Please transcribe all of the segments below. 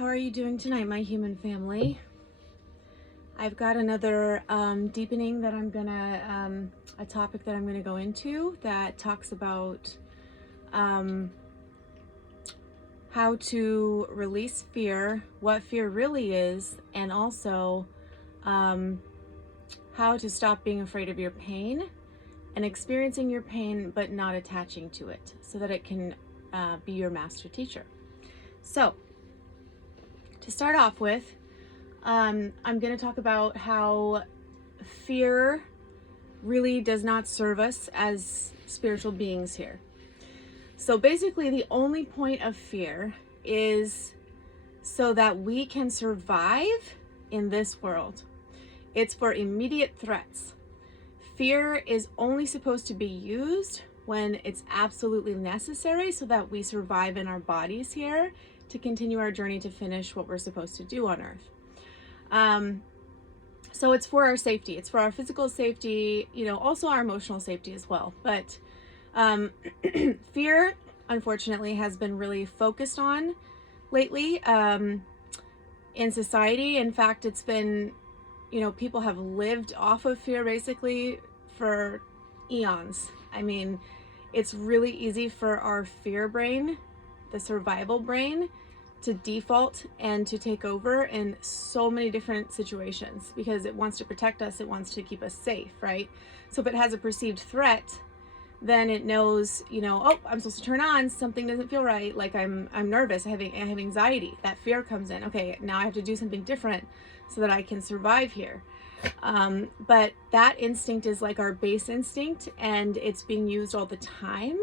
How are you doing tonight, my human family? I've got another deepening that I'm gonna, a topic that I'm gonna go into that talks about how to release fear, what fear really is, and also how to stop being afraid of your pain and experiencing your pain but not attaching to it so that it can be your master teacher. So, to start off with, I'm going to talk about how fear really does not serve us as spiritual beings here. So basically, the only point of fear is so that we can survive in this world. It's for immediate threats. Fear is only supposed to be used when it's absolutely necessary so that we survive in our bodies here to continue our journey to finish what we're supposed to do on Earth. So it's for our safety. It's for our physical safety, also our emotional safety as well. But fear, unfortunately, has been really focused on lately in society. In fact, it's been, people have lived off of fear basically for eons. I mean, it's really easy for our fear brain, the survival brain, to default and to take over in so many different situations because it wants to protect us, it wants to keep us safe, right? So if it has a perceived threat, then it knows, oh, I'm supposed to turn on, something doesn't feel right, like I'm nervous, I have anxiety. That fear comes in. Okay, now I have to do something different so that I can survive here. But that instinct is like our base instinct, and it's being used all the time,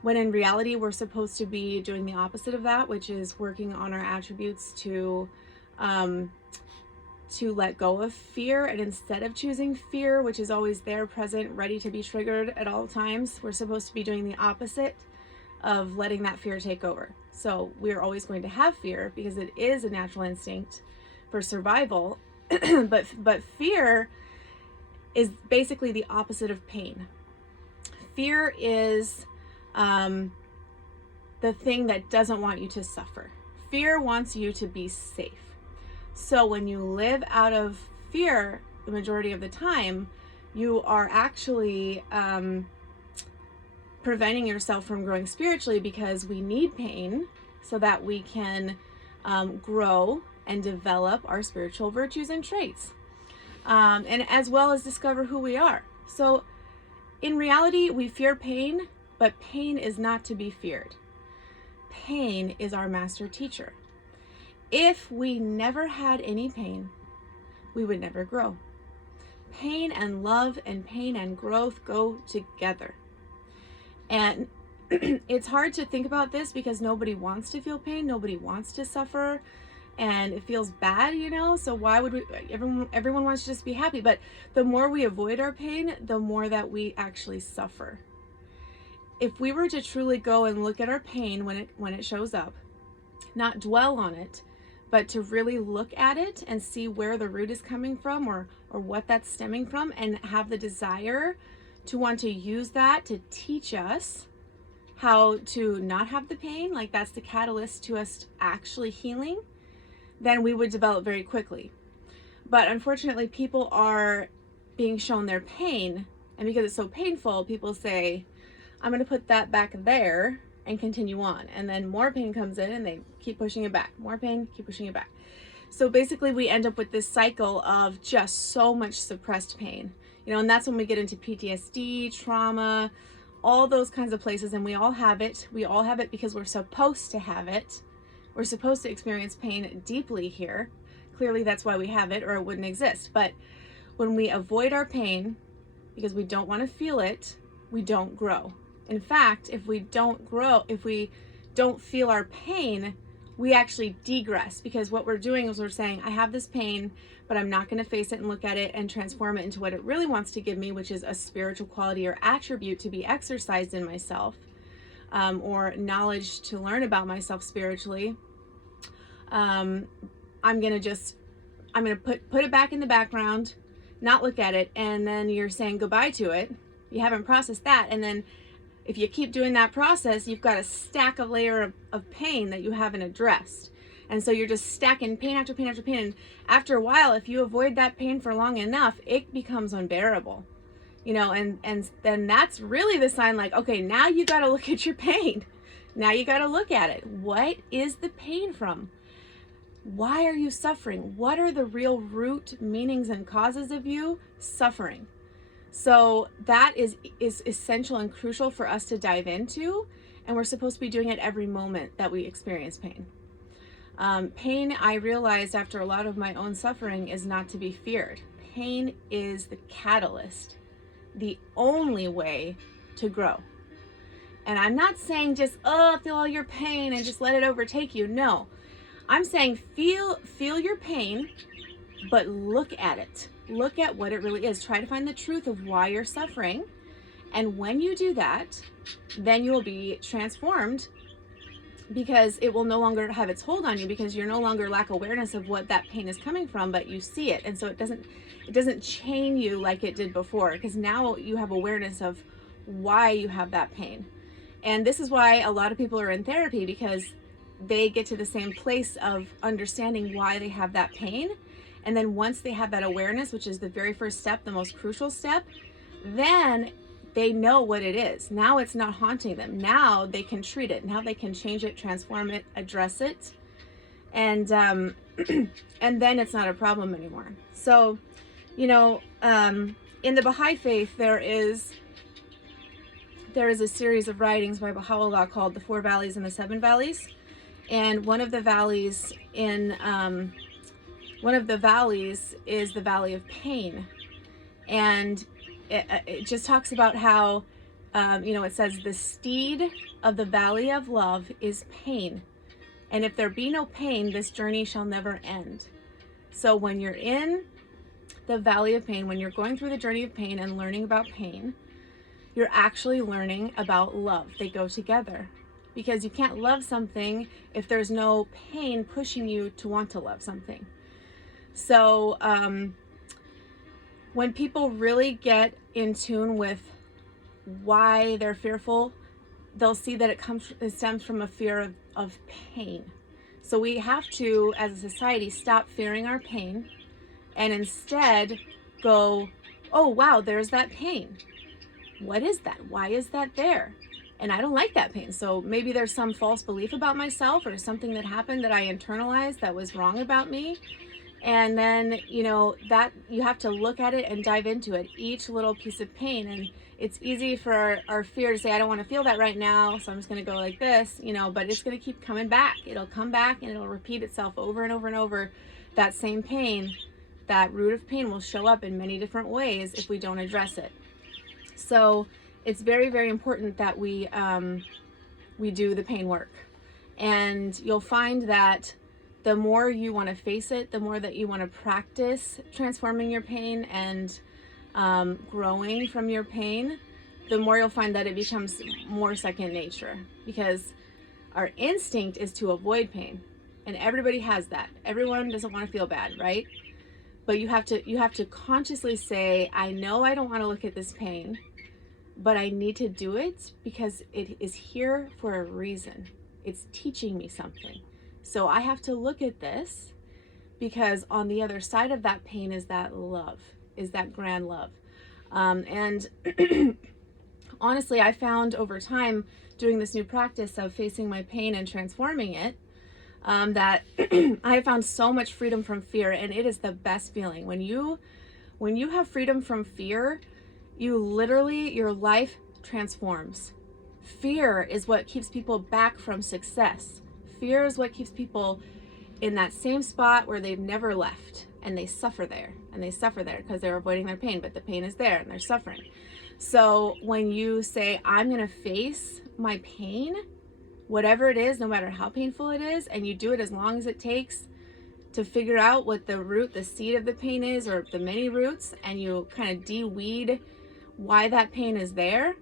when in reality we're supposed to be doing the opposite of that, which is working on our attributes to let go of fear. And instead of choosing fear, which is always there, present, ready to be triggered at all times, we're supposed to be doing the opposite of letting that fear take over. So we're always going to have fear because it is a natural instinct for survival. but fear is basically the opposite of pain. Fear is the thing that doesn't want you to suffer. Fear wants you to be safe. So when you live out of fear the majority of the time, you are actually preventing yourself from growing spiritually, because we need pain so that we can grow and develop our spiritual virtues and traits, and as well as discover who we are. So in reality, we fear pain, but pain is not to be feared. Pain is our master teacher. If we never had any pain, we would never grow. Pain and love and pain and growth go together. And it's hard to think about this because nobody wants to feel pain, nobody wants to suffer, and it feels bad, so why would we? Everyone wants to just be happy. But the more we avoid our pain, the more that we actually suffer. If we were to truly go and look at our pain when it shows up, not dwell on it, but to really look at it and see where the root is coming from, or what that's stemming from, and have the desire to want to use that to teach us how to not have the pain, like that's the catalyst to us actually healing, then we would develop very quickly. But unfortunately, people are being shown their pain, and because it's so painful, people say, I'm going to put that back there and continue on. And then more pain comes in and they keep pushing it back. More pain, keep pushing it back. So basically we end up with this cycle of just so much suppressed pain. And that's when we get into PTSD, trauma, all those kinds of places. And we all have it. We all have it because we're supposed to have it. We're supposed to experience pain deeply here. Clearly that's why we have it, or it wouldn't exist. But when we avoid our pain because we don't want to feel it, we don't grow. In fact, if we don't grow, if we don't feel our pain, we actually degress, because what we're doing is we're saying, I have this pain, but I'm not going to face it and look at it and transform it into what it really wants to give me, which is a spiritual quality or attribute to be exercised in myself, or knowledge to learn about myself spiritually. I'm going to put it back in the background, not look at it, and then you're saying goodbye to it. You haven't processed that, and then if you keep doing that process, you've got a stack of layer of pain that you haven't addressed. And so you're just stacking pain after pain after pain. And after a while, if you avoid that pain for long enough, it becomes unbearable. And then that's really the sign, like, okay, now you got to look at your pain. Now you got to look at it. What is the pain from? Why are you suffering? What are the real root meanings and causes of you suffering? So that is essential and crucial for us to dive into, and we're supposed to be doing it every moment that we experience pain. Pain, I realized after a lot of my own suffering, is not to be feared. Pain is the catalyst, the only way to grow. And I'm not saying just, feel all your pain and just let it overtake you. No, I'm saying feel your pain, but look at it. Look at what it really is. Try to find the truth of why you're suffering. And when you do that, then you'll be transformed, because it will no longer have its hold on you, because you're no longer lack awareness of what that pain is coming from, but you see it. And so it doesn't chain you like it did before, because now you have awareness of why you have that pain. And this is why a lot of people are in therapy, because they get to the same place of understanding why they have that pain. And then once they have that awareness, which is the very first step, the most crucial step, then they know what it is. Now it's not haunting them. Now they can treat it. Now they can change it, transform it, address it. And and then it's not a problem anymore. So, in the Baha'i faith, there is a series of writings by Baha'u'llah called The Four Valleys and the Seven Valleys. And one of the valleys is the Valley of Pain. And it just talks about how, it says, the steed of the valley of love is pain. And if there be no pain, this journey shall never end. So when you're in the valley of pain, when you're going through the journey of pain and learning about pain, you're actually learning about love. They go together, because you can't love something if there's no pain pushing you to want to love something. So when people really get in tune with why they're fearful, they'll see that it stems from a fear of pain. So we have to, as a society, stop fearing our pain and instead go, oh, wow, there's that pain. What is that? Why is that there? And I don't like that pain. So maybe there's some false belief about myself or something that happened that I internalized that was wrong about me. And then, that you have to look at it and dive into it, each little piece of pain. And it's easy for our fear to say, I don't want to feel that right now, so I'm just going to go like this, but it's going to keep coming back. It'll come back and it'll repeat itself over and over and over. That same pain, that root of pain, will show up in many different ways if we don't address it. So it's very, very important that we do the pain work. And you'll find that the more you want to face it, the more that you want to practice transforming your pain and growing from your pain, the more you'll find that it becomes more second nature, because our instinct is to avoid pain, and everybody has that. Everyone doesn't want to feel bad, right? But you have to consciously say, I know I don't want to look at this pain, but I need to do it because it is here for a reason. It's teaching me something. So I have to look at this, because on the other side of that pain is that love, is that grand love. And honestly, I found over time, doing this new practice of facing my pain and transforming it, that I have found so much freedom from fear, and it is the best feeling. When you have freedom from fear, your life transforms. Fear is what keeps people back from success. Fear is what keeps people in that same spot where they've never left, and they suffer there, because they're avoiding their pain, but the pain is there and they're suffering. So when you say, I'm going to face my pain, whatever it is, no matter how painful it is, and you do it as long as it takes to figure out what the seed of the pain is, or the many roots, and you kind of de-weed why that pain is there,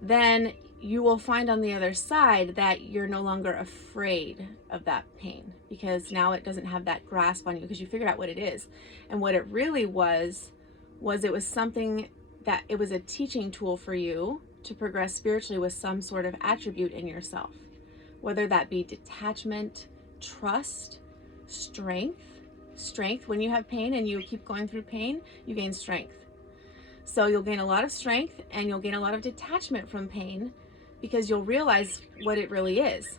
then you will find on the other side that you're no longer afraid of that pain, because now it doesn't have that grasp on you, because you figured out what it is. And what it really was it was something that it was a teaching tool for you to progress spiritually with some sort of attribute in yourself, whether that be detachment, trust, strength. Strength, when you have pain and you keep going through pain, you gain strength. So you'll gain a lot of strength and you'll gain a lot of detachment from pain because you'll realize what it really is.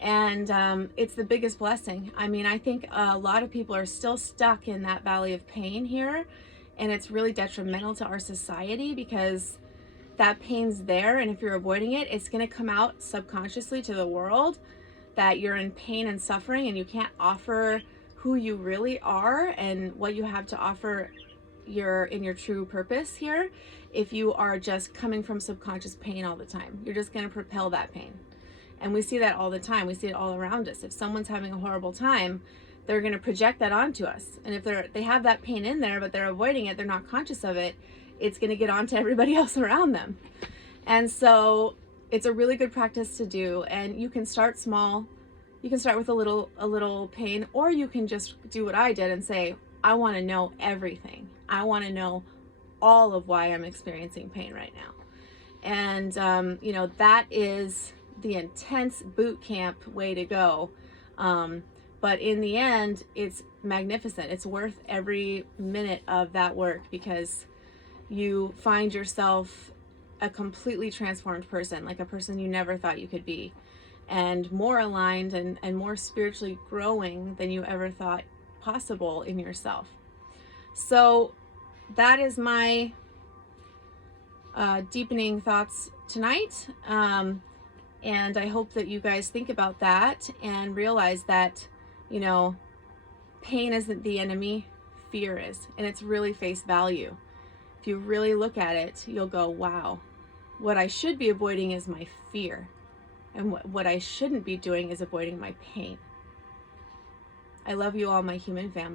And it's the biggest blessing. I mean, I think a lot of people are still stuck in that valley of pain here, and it's really detrimental to our society because that pain's there, and if you're avoiding it, it's going to come out subconsciously to the world that you're in pain and suffering and you can't offer who you really are and what you have to offer in your true purpose here if you are just coming from subconscious pain all the time. You're just going to propel that pain. And we see that all the time. We see it all around us. If someone's having a horrible time, they're going to project that onto us. And if they have that pain in there, but they're avoiding it, they're not conscious of it, it's going to get onto everybody else around them. And so it's a really good practice to do. And you can start small. You can start with a little pain, or you can just do what I did and say, I want to know everything. I want to know all of why I'm experiencing pain right now. And, that is the intense boot camp way to go. But in the end, it's magnificent. It's worth every minute of that work because you find yourself a completely transformed person, like a person you never thought you could be, and more aligned and more spiritually growing than you ever thought possible in yourself. So that is my deepening thoughts tonight. And I hope that you guys think about that and realize that, pain isn't the enemy, fear is. And it's really face value. If you really look at it, you'll go, wow, what I should be avoiding is my fear. And what I shouldn't be doing is avoiding my pain. I love you all, my human family.